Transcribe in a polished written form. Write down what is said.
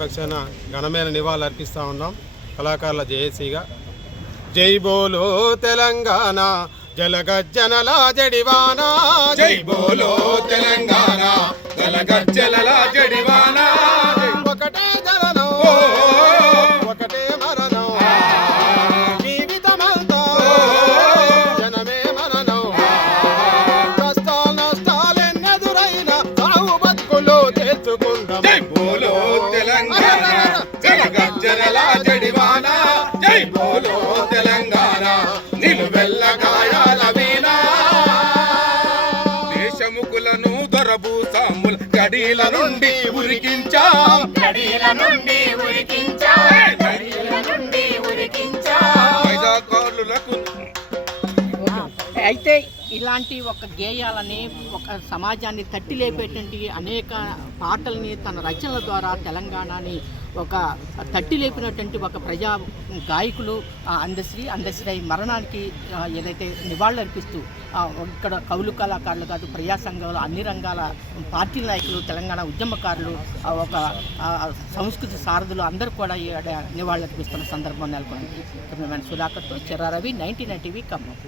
పక్షాన ఘనమైన నివాళులు అర్పిస్తూ ఉన్నాం కళాకారుల జేఏసీగా. జై బోలో తెలంగాణ జలగజ్జనల జడివానా, జై బోలో తెలంగాణ జలగజ్జనల జడివానా. ఒకటే జననం ఒకటే మరణం, జీవితమంతా జనమే మరణం. కష్టాలు నష్టాలెన్నెదురైనా సాగు బతుకులు తెచ్చుకుందాం. జై బోలో తెలంగాణ జలగజ్జనల జడివానా. జై బోలో తెలంగాణ నిలువెల్ల గాయాల వీణా. దేశముకులను దొరబూసాముల గడీల నుండి ఉరికించాం, గడీల నుండి ఉరికించా, గడీల నుండి ఉరికించా. మైదాకారులకు అయితే ఇలాంటి ఒక గేయాలని, ఒక సమాజాన్ని తట్టి లేపేటువంటి అనేక పాటల్ని తన రచనల ద్వారా తెలంగాణని ఒక తట్టి లేపినటువంటి ఒక ప్రజా గాయకులు అందశ్రీ మరణానికి ఏదైతే నివాళులు అర్పిస్తూ ఇక్కడ కవులు కళాకారులు కాదు, ప్రజా సంఘాలు, అన్ని రంగాల పార్టీ నాయకులు, తెలంగాణ ఉద్యమకారులు, ఒక సంస్కృతి సారథులు అందరూ కూడా నివాళులు అర్పిస్తున్న సందర్భం నెలకొంది. సుధాకర్తో చిర్రారవి, 99 టీవీ ఖమ్మం.